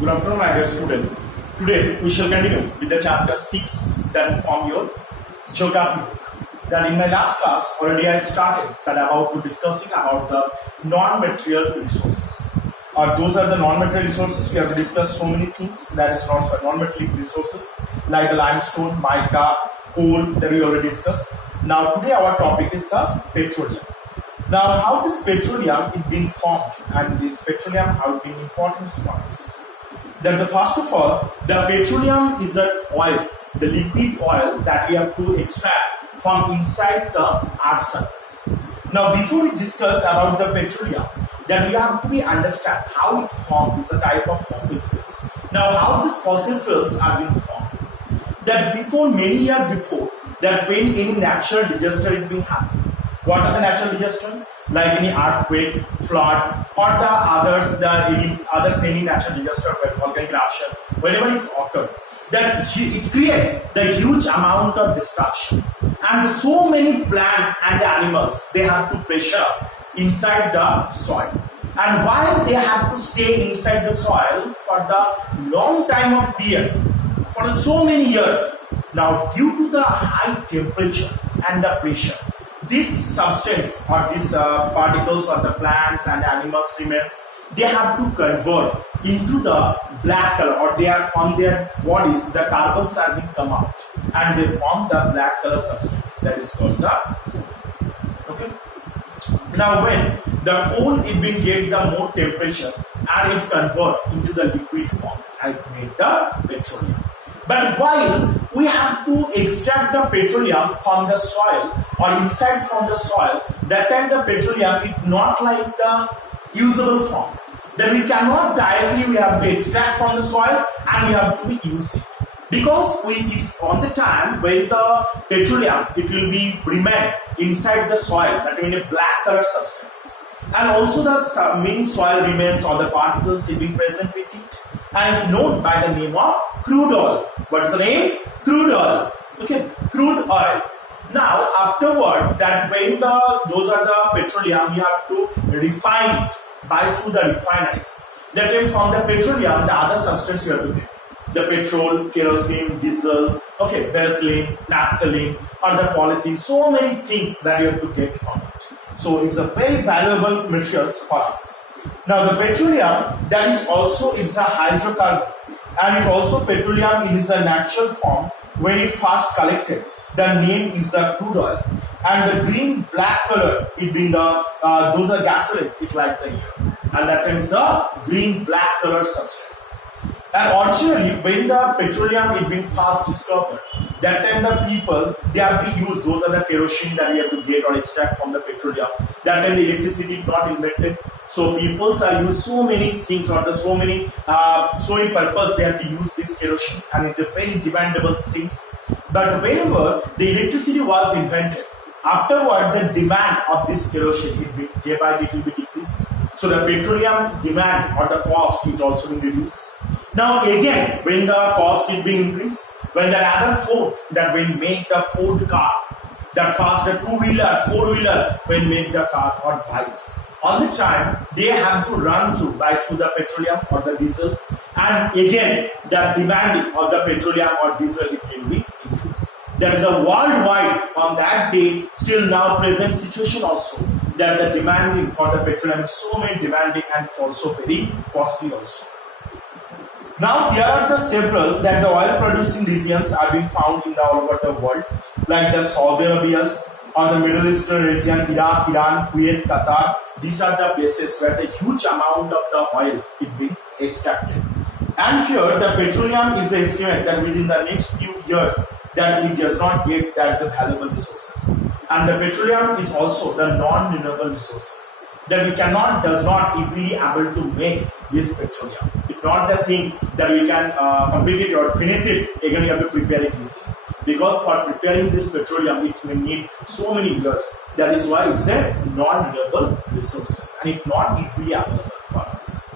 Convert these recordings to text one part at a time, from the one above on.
Good afternoon, my dear student. Today we shall continue with the chapter 6 that form your geography book. That in my last class already I started that about to discussing about the non-material resources. Those are the non-material resources. We have discussed so many things that is non-material resources like the limestone, mica, coal that we already discussed. Now today our topic is the petroleum. Now how this petroleum is being formed and this petroleum have been important for us. That the first of all, the petroleum is the oil, the liquid oil that we have to extract from inside the earth's surface. Now before we discuss about the petroleum, then we have to understand how it formed is a type of fossil fuels. Now how these fossil fuels are being formed. That before many years before, that when any natural disaster is being happened. What are the natural disasters? Like any earthquake, flood, or any natural disaster, volcanic eruption, whenever it occurred, that it creates the huge amount of destruction. And so many plants and the animals, they have to pressure inside the soil. And while they have to stay inside the soil for the long time of period, for so many years, now due to the high temperature and the pressure, this substance or these particles on the plants and animals remains, they have to convert into the black color, or they are from their bodies, the carbons are being come out and they form the black color substance that is called the coal. Okay. Now when the coal it will get the more temperature and it convert into the liquid form and make the petroleum. But while we have to extract the petroleum from the soil or inside from the soil, that time the petroleum is not like the usable form. Then we cannot directly, we have to extract from the soil and we have to use it. Because it's on the time when the petroleum, it will be remain inside the soil, that means a black color substance. And also the many soil remains or the particles will be present with it and known by the name of crude oil. What's the name? Crude oil. Okay, crude oil. Now afterward, that when those are the petroleum, you have to refine it by through the refineries. That time from the petroleum, the other substance you have to get. The petrol, kerosene, diesel, okay, gasoline, naphthalene, or the polythene. So many things that you have to get from it. So it's a very valuable materials for us. Now the petroleum, that is also it's a hydrocarbon, and it also petroleum it is a natural form. When it first collected, the name is the crude oil, and the green black color it being the those are gasoline it like the year, and that is the green black color substance. And originally when the petroleum it been first discovered, that time the people they have to use those are the kerosene that we have to get or extract from the petroleum. That time the electricity is not invented, so people are use so many things or the so many purpose they have to use this kerosene, and it's a very demandable things. But whenever the electricity was invented, afterward the demand of this kerosene day by day will be decreased. So the petroleum demand or the cost is also being reduced. Now again, when the cost is being increased, when the other Ford that will make the Ford car, that fast the two-wheeler, four-wheeler when make the car or bikes, all the time they have to run through the petroleum or the diesel, and again the demanding of the petroleum or diesel it will be increased. There is a worldwide from that day still now present situation also that the demanding for the petroleum is so many demanding and it's also very costly also. Now there are the several that the oil producing regions are being found in all over the world, like the Saudi Arabia or the Middle Eastern region, Iraq, Iran, Kuwait, Qatar. These are the places where the huge amount of the oil is being extracted. And here the petroleum is estimated that within the next few years that it does not get as a valuable resources. And the petroleum is also the non-renewable resources that we does not easily able to make this petroleum. It's not the things that we can complete it or finish it, again you have to prepare it easily. Because for preparing this petroleum, it will need so many years. That is why it's a non-renewable resources and it's not easily available for us.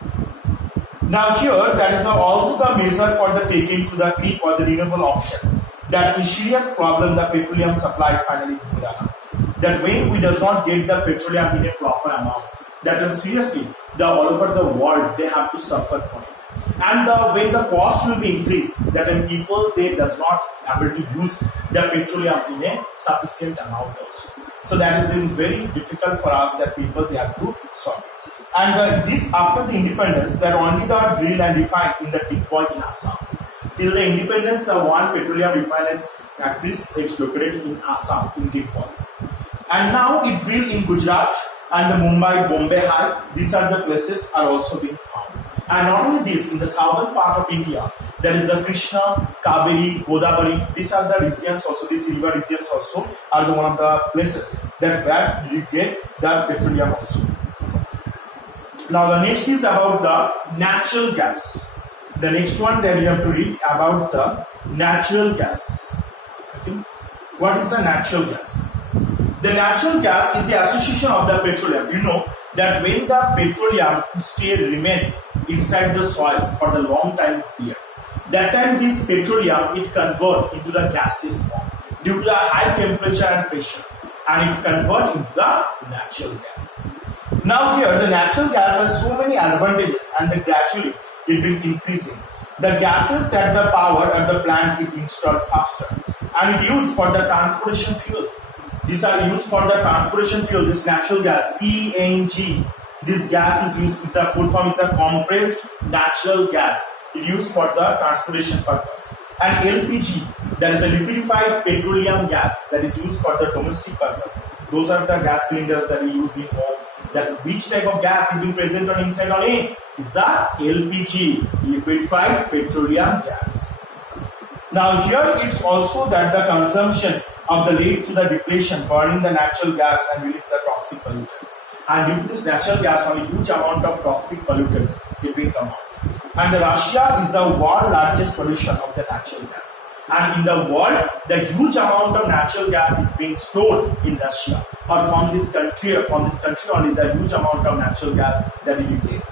Now here, that is also the measure for the taking to the clean or the renewable option. That is serious problem the petroleum supply finally began. That when we does not get the petroleum in a proper amount, that seriously the all over the world they have to suffer for it. And when the cost will be increased, that when people they does not able to use the petroleum in a sufficient amount also. So that is very difficult for us that people they have to solve. And this after the independence, that only the drill and refine in the Tikboy in Assam. Till the independence, the one petroleum refinery factories is located in Assam in Tikboy. And now it drill in Gujarat and the Mumbai, Bombay High. These are the places are also being found. And not only this, in the southern part of India, there is the Krishna, Kaveri, Godavari. These are the regions also. These river regions also are the one of the places that where you get the petroleum also. Now the next is about the natural gas. The next one that we have to read about the natural gas. Okay. What is the natural gas? The natural gas is the association of the petroleum. You know that when the petroleum remain inside the soil for the long time period, that time this petroleum it convert into the gaseous form due to the high temperature and pressure, and it convert into the natural gas. Now here the natural gas has so many advantages, and gradually it will increasing. The gases that the power at the plant it installed faster, and it used for the transportation fuel. These are used for the transportation fuel. This natural gas CNG. This gas is used. The full form is the compressed natural gas. It used for the transportation purpose. And LPG, that is a liquefied petroleum gas that is used for the domestic purpose. Those are the gas cylinders that we use in home. That which type of gas is being present on inside on it is the LPG, liquefied petroleum gas. Now here it's also that the consumption of the lead to the depletion, burning the natural gas and release the toxic pollutants. And due to this natural gas, on a huge amount of toxic pollutants it will come out. And Russia is the world largest producer of the natural gas. And in the world, the huge amount of natural gas is being stored in Russia, or from this country only the huge amount of natural gas that we get.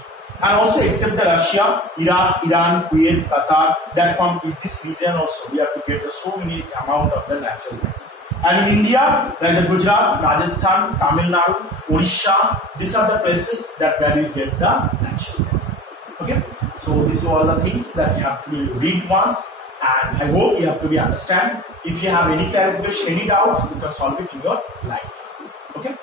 And also except the Russia, Iraq, Iran, Kuwait, Qatar, that from this region also we have to get so many amount of the natural gas. And in India, like the Gujarat, Rajasthan, Tamil Nadu, Odisha, these are the places that where we get the natural gas. Okay, so these are all the things that you have to read once, and I hope you have to be understand. If you have any clarification, any doubt, you can solve it in your live class. Okay.